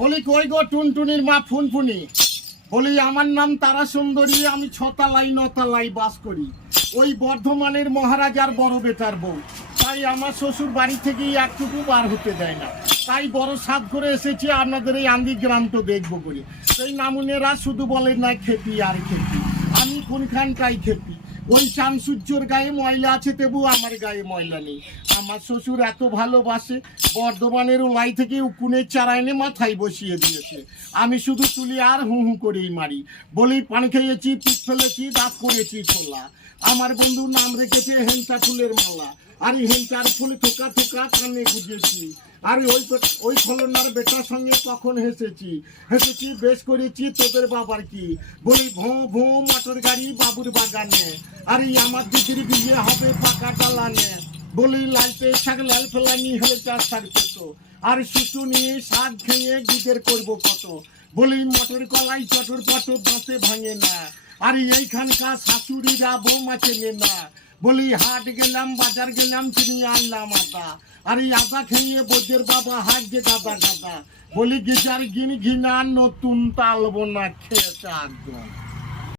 বলি কই গো টুনটুনির মা ফুনফুনি, বলি আমার নাম তারা সুন্দরী, আমি 6 তলায় 9 তলায় বাস করি, ওই বর্ধমানের মহারাজার বড় বেটার বউ। তাই আমার শ্বশুর বাড়ি থেকেই একটুকু বার হতে দেয় না, তাই বড় সাধ করে এসেছি আপনাদের এই আন্দি গ্রামটা দেখবো করি। সেই নামুনেরা শুধু বলে না খেপি আর খেপি, আমি কোনখানটাই খেপি। ওই চাঁদ সূর্যর গায়ে ময়লা আছে তেবু আমার গায়ে ময়লা নেই। আমার শ্বশুর এত ভালোবাসে, বর্ধমানের ওলাই থেকে উকুনের চারা এনে মাথায় বসিয়ে দিয়েছে। আমি শুধু তুলি আর হু হু করেই মারি, বলি পানি খেয়েছি, পিঠ ফেলেছি, দাঁত করেছি খোলা। আমার বন্ধু নাম রেখেছে হেঞ্চা ফুলের মালা, আর এই হেঞ্চার ফুলে থোকা থোকা কানে গুজেছি। আর ওই ফলনার বেটার সঙ্গে কখন হেসেছি বেশ করেছি তোদের বাবার কি। বলি ভোঁ ভোঁ মোটর গাড়ি বাবুর বাগানে, আর এই আমার দিদির বিয়ে হবে পাকা ডালানে। বলি লালতে শাক লাল ফেলানি হলে 4 শাক পেত, আর শিশু নিয়ে শাক খেয়ে গিদের করবো কত। বলি মটর কলাই চটর পটর দাঁতে ভাঙে না, আর এইখানকার শাশুড়িরা বৌমা চেনে না। বলি হাট গেলাম বাজার গেলাম কিনে আনলাম আদা, আর এই আদা খেয়ে বোঝের বাবা হাট যে গাদা গাদা। বলি গিজার ঘিনা নতুন তালবো না খেয়েছে একদম।